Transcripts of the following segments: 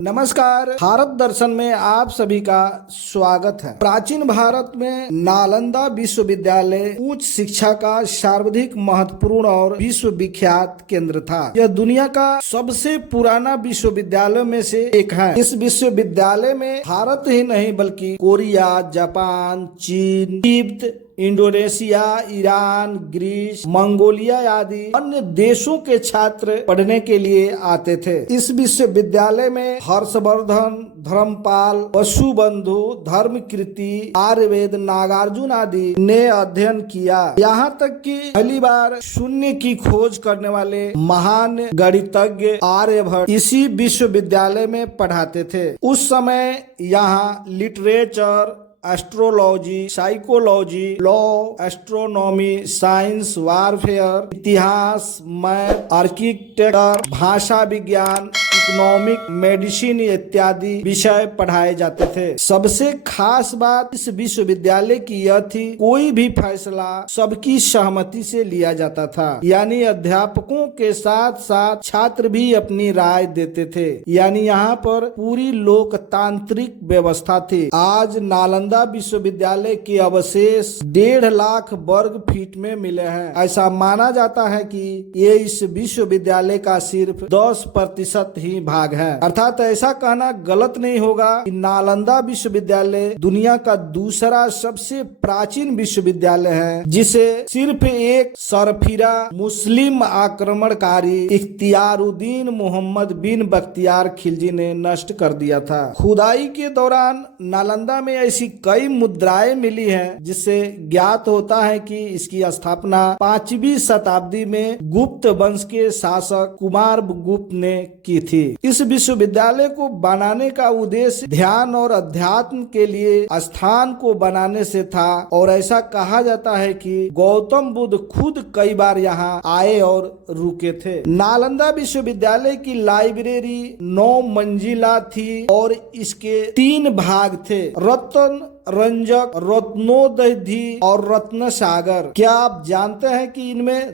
नमस्कार। भारत दर्शन में आप सभी का स्वागत है। प्राचीन भारत में नालंदा विश्वविद्यालय उच्च शिक्षा का सर्वाधिक महत्वपूर्ण और विश्व विख्यात केंद्र था। यह दुनिया का सबसे पुराना विश्वविद्यालय में से एक है। इस विश्वविद्यालय में भारत ही नहीं बल्कि कोरिया, जापान, चीन, तिब्बत, इंडोनेशिया, ईरान, ग्रीस, मंगोलिया आदि अन्य देशों के छात्र पढ़ने के लिए आते थे। इस विश्वविद्यालय में हर्षवर्धन, धर्मपाल, वसुबंधु, धर्मकीर्ति, आयुर्वेद, नागार्जुन आदि ने अध्ययन किया। यहाँ तक कि पहली बार शून्य की खोज करने वाले महान गणितज्ञ आर्यभट्ट इसी विश्वविद्यालय में पढ़ाते थे। उस समय यहाँ literature, astrology, psychology, law, astronomy, science, warfare, इतिहास, मैथ, आर्किटेक्चर, भाषा विज्ञान, इकोनॉमिक, मेडिसिन इत्यादि विषय पढ़ाए जाते थे। सबसे खास बात इस विश्वविद्यालय की यह थी, कोई भी फैसला सबकी सहमति से लिया जाता था। यानी अध्यापकों के साथ साथ छात्र भी अपनी राय देते थे। यानी यहाँ पर पूरी लोकतांत्रिक व्यवस्था थी। आज नालंदा विश्वविद्यालय के अवशेष 1.5 लाख वर्ग फीट में मिले हैं। ऐसा माना जाता है कि ये इस विश्वविद्यालय का सिर्फ 10% ही भाग है। अर्थात ऐसा कहना गलत नहीं होगा कि नालंदा विश्वविद्यालय दुनिया का दूसरा सबसे प्राचीन विश्वविद्यालय है, जिसे सिर्फ एक सरफिरा मुस्लिम आक्रमणकारी इख्तियारुद्दीन मोहम्मद बिन बख्तियार खिलजी ने नष्ट कर दिया था। खुदाई के दौरान नालंदा में ऐसी कई मुद्राएं मिली हैं, जिससे ज्ञात होता है कि इसकी स्थापना 5वीं शताब्दी में गुप्त वंश के शासक कुमार गुप्त ने की थी। इस विश्वविद्यालय को बनाने का उद्देश्य ध्यान और अध्यात्म के लिए स्थान को बनाने से था, और ऐसा कहा जाता है कि गौतम बुद्ध खुद कई बार यहाँ आए और रुके थे। नालंदा विश्वविद्यालय की लाइब्रेरी 9 मंजिला थी और इसके 3 भाग थे, रत्न रंजक, रत्नोदधि और रत्न सागर। क्या आप जानते हैं कि इनमें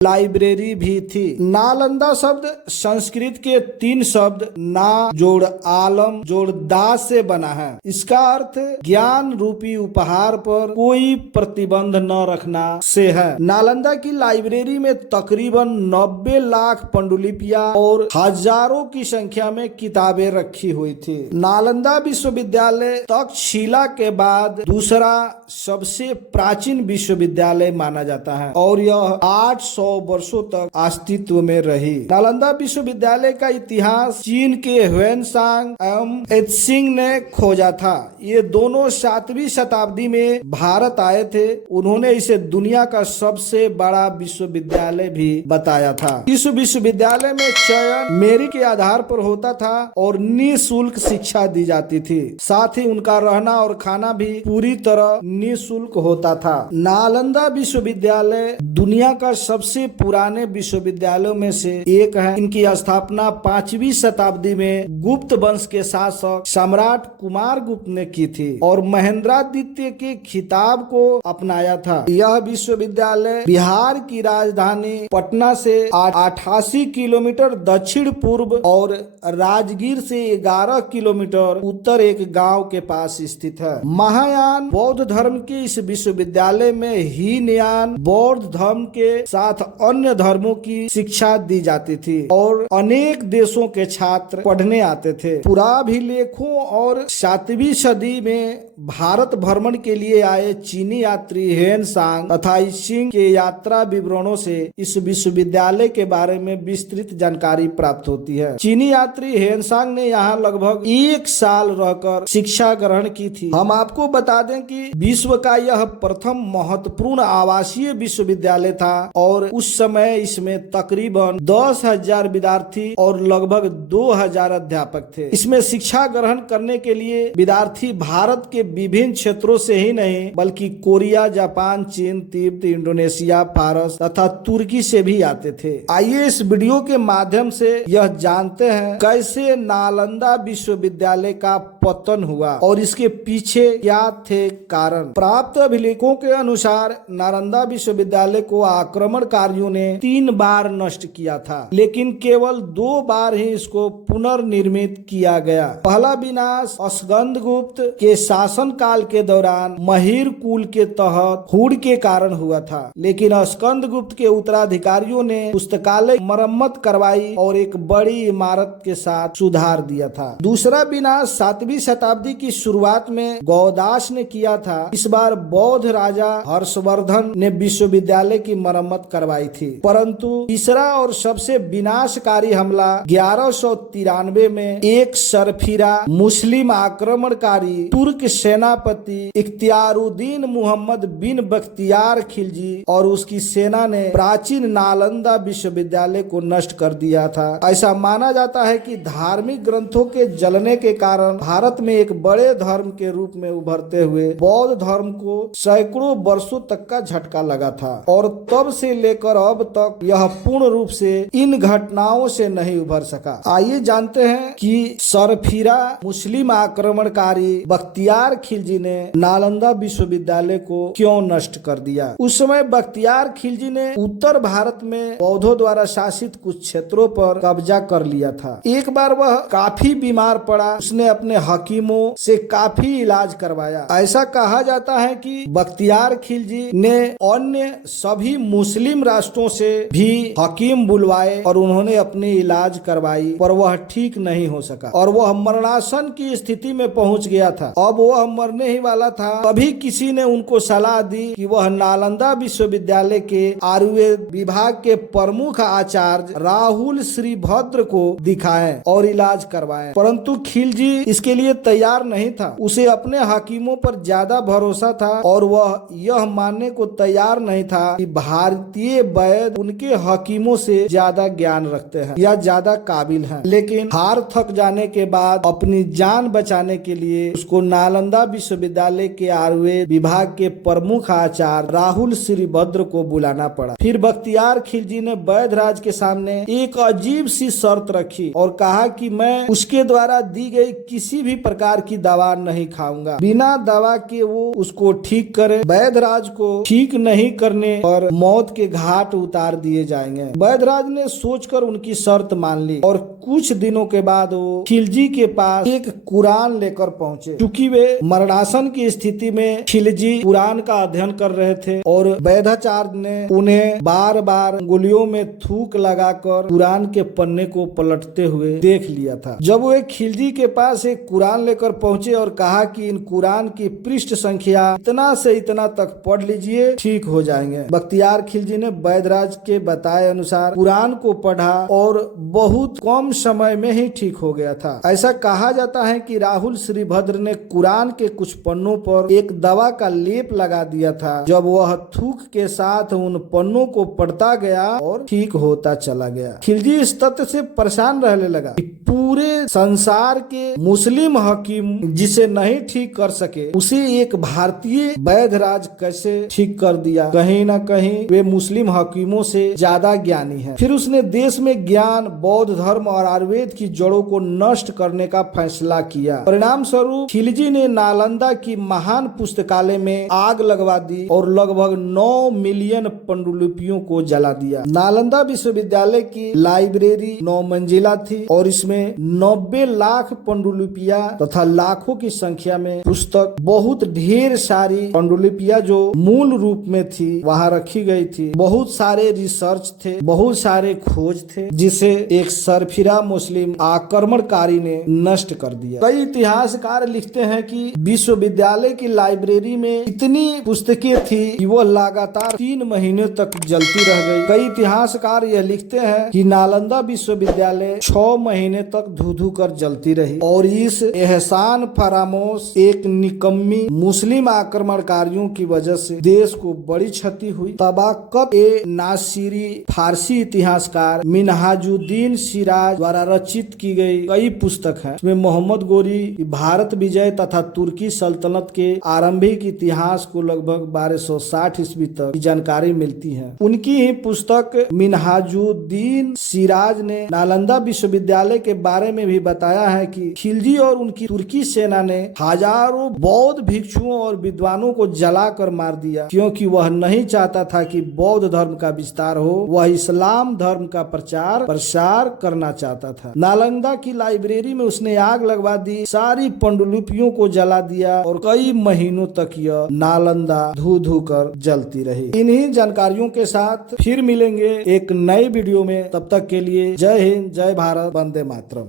लाइब्रेरी भी थी। नालंदा शब्द संस्कृत के 3 शब्द ना जोड़ आलम जोड़ दा से बना है। इसका अर्थ ज्ञान रूपी उपहार पर कोई प्रतिबंध न रखना से है। नालंदा की लाइब्रेरी में तकरीबन 90 लाख पांडुलिपियां और हजारों की संख्या में किताबें रखी हुई थी। नालंदा विश्वविद्यालय तक्षशिला के बाद दूसरा सबसे प्राचीन विश्वविद्यालय माना जाता है और यह 800 वर्षों तक अस्तित्व में रही। नालंदा विश्वविद्यालय का इतिहास चीन के ह्वेनसांग एवं एत्सिंग ने खोजा था। ये दोनों 7वीं शताब्दी में भारत आए थे। उन्होंने इसे दुनिया का सबसे बड़ा विश्वविद्यालय भी बताया था। इस विश्वविद्यालय में चयन मेरिट के आधार पर होता था और निःशुल्क शिक्षा दी जाती थी। साथ ही उनका रहना और खाना भी पूरी तरह निःशुल्क होता था। नालंदा विश्वविद्यालय दुनिया का सबसे पुराने विश्वविद्यालयों में से एक है। इनकी स्थापना 5वीं शताब्दी में गुप्त वंश के शासक सम्राट कुमार गुप्त ने की थी और महेंद्रादित्य के खिताब को अपनाया था। यह विश्वविद्यालय बिहार की राजधानी पटना से 88 किलोमीटर दक्षिण पूर्व और राजगीर से 11 किलोमीटर उत्तर एक गांव के पास स्थित है। महायान बौद्ध धर्म के इस विश्वविद्यालय में हीनयान बौद्ध धर्म के साथ अन्य धर्मों की शिक्षा दी जाती थी और अनेक देशों के छात्र पढ़ने आते थे। पुराभिलेखों और 7वीं सदी में भारत भ्रमण के लिए आए चीनी यात्री ह्वेनसांग तथा इशिंग के यात्रा विवरणों से इस विश्वविद्यालय के बारे में विस्तृत जानकारी प्राप्त होती है। चीनी यात्री ह्वेनसांग ने यहाँ लगभग 1 साल रहकर शिक्षा ग्रहण की थी। हम आपको बता दें कि विश्व का यह प्रथम महत्वपूर्ण आवासीय विश्वविद्यालय था और उस समय इसमें तकरीबन 10,000 विद्यार्थी और लगभग 2,000 अध्यापक थे। इसमें शिक्षा ग्रहण करने के लिए विद्यार्थी भारत के विभिन्न क्षेत्रों से ही नहीं बल्कि कोरिया, जापान, चीन, तिब्बत, इंडोनेशिया, फारस तथा तुर्की से भी आते थे। आइए इस वीडियो के माध्यम से यह जानते हैं कैसे नालंदा विश्वविद्यालय का पतन हुआ और इसके पीछे क्या थे कारण। प्राप्त अभिलेखों के अनुसार नालंदा विश्वविद्यालय को आक्रमणकारी आक्रमणकारियों ने 3 बार नष्ट किया था, लेकिन केवल 2 बार ही इसको पुनर्निर्मित किया गया। पहला विनाश स्कंदगुप्त के शासन काल के दौरान महिर कुल के तहत हुड़ के कारण हुआ था, लेकिन स्कंदगुप्त के उत्तराधिकारियों ने पुस्तकालय मरम्मत करवाई और एक बड़ी इमारत के साथ सुधार दिया था। दूसरा विनाश 7वीं शताब्दी की शुरुआत में गौदास ने किया था। इस बार बौद्ध राजा हर्षवर्धन ने विश्वविद्यालय की मरम्मत करवाई थी, परंतु तीसरा और सबसे विनाशकारी हमला 1193 में एक सरफिरा मुस्लिम आक्रमणकारी तुर्क सेनापति इख्तियारुद्दीन मुहम्मद बिन बख्तियार खिलजी और उसकी सेना ने प्राचीन नालंदा विश्वविद्यालय को नष्ट कर दिया था। ऐसा माना जाता है कि धार्मिक ग्रंथों के जलने के कारण भारत में एक बड़े धर्म के रूप में उभरते हुए बौद्ध धर्म को सैकड़ों वर्षों तक का झटका लगा था और तब से लेकर अब तक यह पूर्ण रूप से इन घटनाओं से नहीं उभर सका। आइए जानते हैं कि सरफिरा मुस्लिम आक्रमणकारी बख्तियार खिलजी ने नालंदा विश्वविद्यालय को क्यों नष्ट कर दिया। उस समय बख्तियार खिलजी ने उत्तर भारत में बौद्धों द्वारा शासित कुछ क्षेत्रों पर कब्जा कर लिया था। एक बार वह काफी बीमार पड़ा, उसने अपने हकीमों से काफी इलाज करवाया। ऐसा कहा जाता है कि बख्तियार खिलजी ने अन्य सभी मुस्लिम राष्ट्रों से भी हकीम बुलवाए और उन्होंने अपनी इलाज करवाई, पर वह ठीक नहीं हो सका और वह मरणासन की स्थिति में पहुंच गया था। अब वह मरने ही वाला था, तभी किसी ने उनको सलाह दी कि वह नालंदा विश्वविद्यालय के आयुर्वेद विभाग के प्रमुख आचार्य राहुल श्रीभद्र को दिखाएं और इलाज करवाएं, परंतु खिलजी इसके लिए तैयार नहीं था। उसे अपने हकीमों पर ज्यादा भरोसा था और वह यह मानने को तैयार नहीं था कि भारतीय वैद्य उनके हकीमों से ज्यादा ज्ञान रखते हैं या ज्यादा काबिल हैं। लेकिन हार थक जाने के बाद अपनी जान बचाने के लिए उसको नालंदा विश्वविद्यालय के आयुर्वेद विभाग के प्रमुख आचार्य राहुल श्रीभद्र को बुलाना पड़ा। फिर बख्तियार खिलजी ने वैद्यराज के सामने एक अजीब सी शर्त रखी और कहा कि मैं उसके द्वारा दी गई किसी भी प्रकार की दवा नहीं खाऊंगा, बिना दवा के वो उसको ठीक करे। वैद्यराज को ठीक नहीं करने पर मौत के घाट उतार दिए जाएंगे। वैद्यराज ने सोचकर उनकी शर्त मान ली और कुछ दिनों के बाद वो खिलजी के पास एक कुरान लेकर पहुंचे। क्योंकि वे मरणासन की स्थिति में खिलजी कुरान का अध्ययन कर रहे थे और वैद्याचार्य ने उन्हें बार बार अंगुलियों में थूक लगाकर कुरान के पन्ने को पलटते हुए देख लिया था। जब वे खिलजी के पास एक कुरान लेकर पहुंचे और कहा कि इन कुरान की पृष्ठ संख्या इतना से इतना तक पढ़ लीजिए, ठीक हो जाएंगे। बख्तियार खिलजी ने वैद्यराज के बताए अनुसार कुरान को पढ़ा और बहुत कम समय में ही ठीक हो गया था। ऐसा कहा जाता है कि राहुल श्रीभद्र ने कुरान के कुछ पन्नों पर एक दवा का लेप लगा दिया था। जब वह थूक के साथ उन पन्नों को पढ़ता गया और ठीक होता चला गया। खिलजी इस तथ्य से परेशान रहने लगा कि पूरे संसार के मुस्लिम हकीम जिसे नहीं ठीक कर सके, उसे एक भारतीय वैद्यराज कैसे ठीक कर दिया। कहीं न कहीं वे मुस्लिम हकीमों से ज्यादा ज्ञानी हैं। फिर उसने देश में ज्ञान, बौद्ध धर्म और आयुर्वेद की जड़ों को नष्ट करने का फैसला किया। परिणाम स्वरूप खिलजी ने नालंदा की महान पुस्तकालय में आग लगवा दी और लगभग 9 मिलियन पांडुलिपियों को जला दिया। नालंदा विश्वविद्यालय की लाइब्रेरी 9 मंजिला थी और इसमें 90 लाख पांडुलिपियां तथा लाखों की संख्या में पुस्तक, बहुत ढेर सारी पांडुलिपियां जो मूल रूप में थी वहां रखी गई थी। बहुत सारे रिसर्च थे, बहुत सारे खोज थे, जिसे एक सरफिरा मुस्लिम आक्रमणकारी ने नष्ट कर दिया। कई इतिहासकार लिखते हैं कि विश्वविद्यालय की लाइब्रेरी में इतनी पुस्तकें थी कि वह लगातार 3 महीने तक जलती रह गई। कई इतिहासकार यह लिखते हैं कि नालंदा विश्वविद्यालय 6 महीने तक धू कर जलती रही और इस एहसान फरामोश एक निकम्मी मुस्लिम आक्रमणकारियों की वजह से देश को बड़ी क्षति हुई। तबाकत ए नासिरी फारसी इतिहासकार मिनहाजुद्दीन सिराज द्वारा रचित की गई कई पुस्तक हैं। इसमें मोहम्मद गोरी भारत विजय तथा तुर्की सल्तनत के आरंभिक इतिहास को लगभग 1260 ईस्वी तक की जानकारी मिलती है। उनकी ही पुस्तक मिनहाजुद्दीन सिराज ने नालंदा विश्वविद्यालय के बारे में भी बताया है कि खिलजी और उनकी तुर्की सेना ने हजारों बौद्ध भिक्षुओं और विद्वानों को जलाकर मार दिया, क्योंकि वह नहीं चाहता था कि बौद्ध धर्म का विस्तार हो। वह इस्लाम धर्म का प्रसार करना चाहता था। नालंदा की लाइब्रेरी में उसने आग लगवा दी, सारी पांडुलिपियों को जला दिया और कई महीनों तक यह नालंदा धू धू कर जलती रही। इन्हीं जानकारियों के साथ फिर मिलेंगे एक नए वीडियो में। तब तक के लिए जय हिंद, जय भारत, वंदे मातरम।